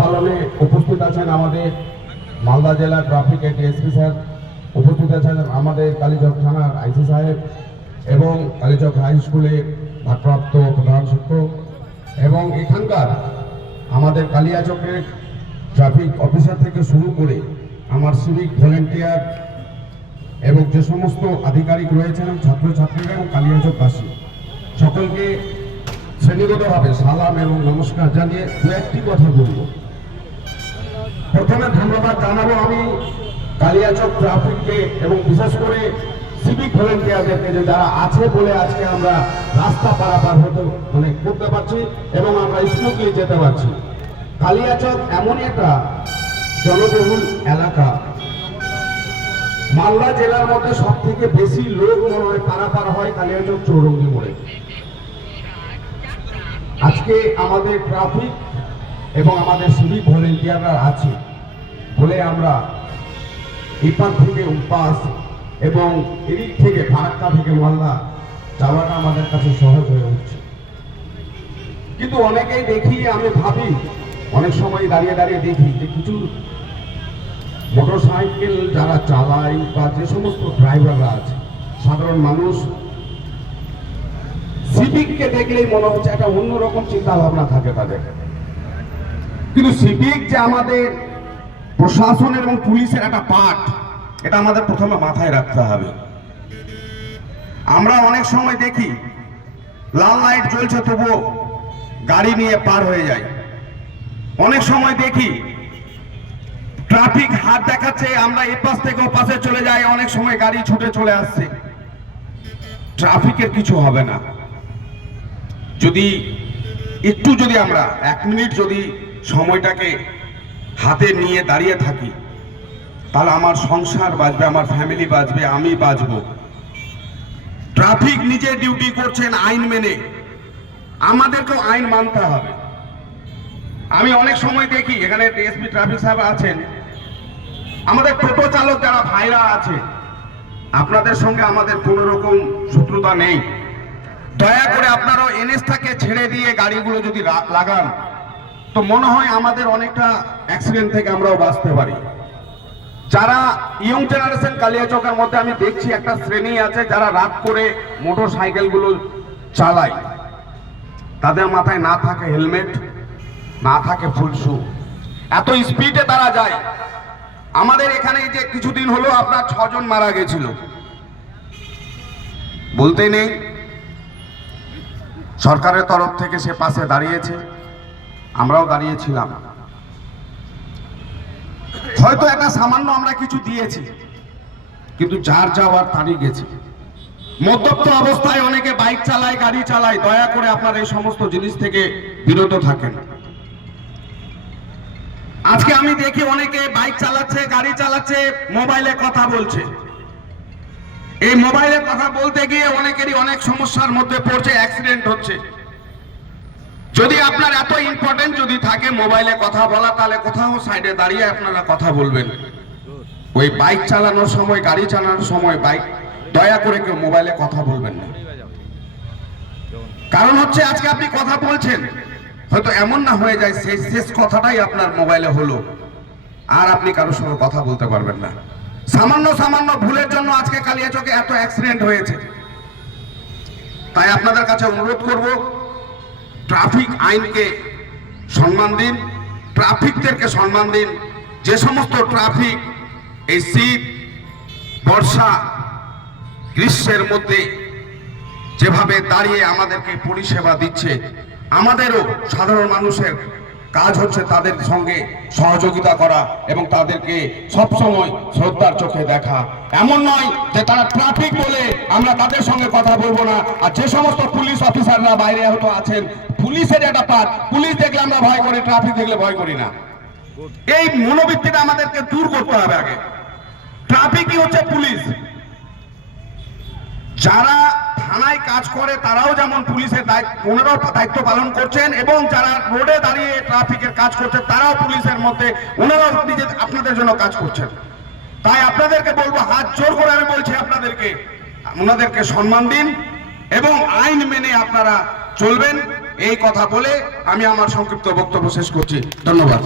পালনে উপস্থিত আছেন আমাদের মালদা জেলা ট্রাফিক ডিএসপি স্যার, উপস্থিত আছেন আমাদের কালীচক থানার আইসি সাহেব এবং কালীচক হাই স্কুলের ভারপ্রাপ্ত প্রধান শিক্ষক এবং এখানকার আমাদের কালিয়াচকের ট্রাফিক অফিসার থেকে শুরু করে আমার সিভিক ভলেন্টিয়ার এবং যে সমস্ত আধিকারিক রয়েছেন ছাত্রছাত্রীরা এবং কালিয়াচকবাসী সকলকে শ্রেণীগতভাবে সালাম এবং নমস্কার জানিয়ে দু একটি কথা বলব। প্রথমে ধন্যবাদ জানাবো আমি কালিয়াচক ট্রাফিককে এবং বিশেষ করে সিভিক ভলেন্টিয়ারদেরকে, যে যারা আছে বলে আজকে আমরা রাস্তা পারাপার হতে করতে পারছি এবং আমরা স্মুথলি যেতে পারছি। কালিয়াচক এমন একটা জনবহুল এলাকা, মালদা জেলার মধ্যে সব থেকে বেশি লোক মনে হয় পারাপার হয় কালিয়াচক চৌরঙ্গি মোড়ে। আজকে আমাদের ট্রাফিক এবং আমাদের সিভিক ভলেন্টিয়াররা আছে বলে আমরা এপার থেকে উপাস এবং এদিক থেকে ফারাক্কা থেকে মালদা যাওয়াটা আমাদের কাছে সহজ হয়ে উঠছে। কিন্তু অনেকেই দেখি, আমি ভাবি অনেক সময় দাঁড়িয়ে দাঁড়িয়ে দেখি যে কিছু মোটরসাইকেল যারা চালায় বা যে সমস্ত ড্রাইভাররা আছে, সাধারণ মানুষ সিভিককে দেখলেই মনে হচ্ছে একটা অন্যরকম চিন্তা ভাবনা থাকে তাদের। কিন্তু সিভিক যে আমাদের প্রশাসনের এবং পুলিশের একটা পার্ট, এটা আমাদের প্রথমে মাথায় রাখতে হবে। আমরা অনেক সময় দেখি লাল লাইট জ্বলছে তবুও গাড়ি নিয়ে পার হয়ে যায়। অনেক সময় দেখি ট্রাফিক হাত দেখাচ্ছে, আমরা এ পাশ থেকে ও পাশে চলে যাই, অনেক সময় গাড়ি ছুটে চলে আসছে। ট্রাফিকের কিছু হবে না যদি আমরা 1 মিনিট যদি সময়টাকে হাতে নিয়ে দাঁড়িয়ে থাকি, তাহলে আমার সংসার বাঁচবে, আমার ফ্যামিলি বাঁচবে, আমি বাঁচবো। ট্রাফিক নিজে ডিউটি করছেন আইন মেনে, আমাদেরকেও আইন মানতে হবে। আমি অনেক সময় দেখি এখানে ডিএসপি ট্রাফিক সাহেব আছেন, আমাদের টোটো চালক যারা ভাইরা আছে, আপনাদের সঙ্গে আমাদের কোনো রকম শত্রুতা নেই। দয়া করে আপনারাও এনএসটাকে ছেড়ে দিয়ে গাড়িগুলো যদি লাগান, তো মনে হয় আমাদের অনেকটা অ্যাক্সিডেন্ট থেকে আমরাও বাঁচতে পারি। যারা ইয়ং জেনারেশন কালিয়াচকের মধ্যে আমি দেখছি একটা শ্রেণী আছে যারা রাত করে মোটর সাইকেলগুলো চালায়, তাদের মাথায় না থাকে হেলমেট, না থাকে ফুল শু, এত স্পিডে তারা যায়। আমাদের এখানে যে কিছুদিন হলো আপনার 6 জন মারা গেছিল, বলতে নেই, সরকারের তরফ থেকে সে পাশে দাঁড়িয়েছে, আমরাও দাঁড়িয়েছিলাম। হয়তো একটা সামান্য আমরা কিছু দিয়েছি, কিন্তু যার যাওয়ার তারই গেছে। মদ্যপ অবস্থায় অনেকে বাইক চালায়, গাড়ি চালায়, দয়া করে আপনারা এই সমস্ত জিনিস থেকে বিরত থাকেন। আজকে আমি দেখি অনেকে বাইক চালাচ্ছে, গাড়ি চালাচ্ছে, মোবাইলে কথা বলছে। এই মোবাইলে কথা বলতে গিয়ে অনেকেরই অনেক সমস্যার মধ্যে পড়ছে, অ্যাক্সিডেন্ট হচ্ছে। যদি আপনার এত ইম্পর্টেন্ট যদি থাকে মোবাইলে কথা বলা, তাহলে কোথাও সাইডে দাঁড়িয়ে আপনারা কথা বলবেন। ওই বাইক চালানোর সময়, গাড়ি চালানোর সময় দয়া করে কেউ মোবাইলে কথা বলবেন না। কারণ হচ্ছে আজকে আপনি কথা বলছেন, হয়তো এমন না হয়ে যায় শেষ কথাটাই আপনার মোবাইলে হলো, আর আপনি কারোর সঙ্গে কথা বলতে পারবেন না। সামান্য ভুলের জন্য আজকে কালিয়াচকে এত অ্যাক্সিডেন্ট হয়েছে। তাই আপনাদের কাছে অনুরোধ করব, ট্রাফিক আইনকে সম্মান দিন, ট্রাফিকদেরকে সম্মান দিন। যে সমস্ত ট্রাফিক এই শীত, বর্ষা, গ্রীষ্মের মধ্যে যেভাবে দাঁড়িয়ে আমাদেরকে পরিষেবা দিচ্ছে, আমাদেরও সাধারণ মানুষের কাজ হচ্ছে তাদের সঙ্গে সহযোগিতা করা এবং তাদেরকে সবসময় শ্রদ্ধার চোখে দেখা। এমন নয় যে তারা ট্রাফিক বলে আমরা তাদের সঙ্গে কথা বলবো না। আর যে সমস্ত পুলিশ অফিসাররা বাইরে হয়তো আছেন, পুলিশের একটা পার্ট, পুলিশ দেখলে আমরা ভয় করি, ট্রাফিক দেখলে ভয় করি না। এই মনোবৃত্তিটা আমাদেরকে দূর করতে হবে। আগে ট্রাফিকই হচ্ছে পুলিশ। যারা থানায় কাজ করে তারাও যেমন পুলিশের ওনারাও দায়িত্ব পালন করছেন, এবং যারা রোডে দাঁড়িয়ে ট্রাফিকের কাজ করছে তারাও পুলিশের মধ্যে ওনারাও আপনাদের জন্য কাজ করছেন। তাই আপনাদেরকে বলবো, হাত জোর করে আমি বলছি আপনাদেরকে, ওনাদেরকে সম্মান দিন এবং আইন মেনে আপনারা চলবেন। এই কথা বলে আমি আমার সংক্ষিপ্ত বক্তব্য শেষ করছি। ধন্যবাদ।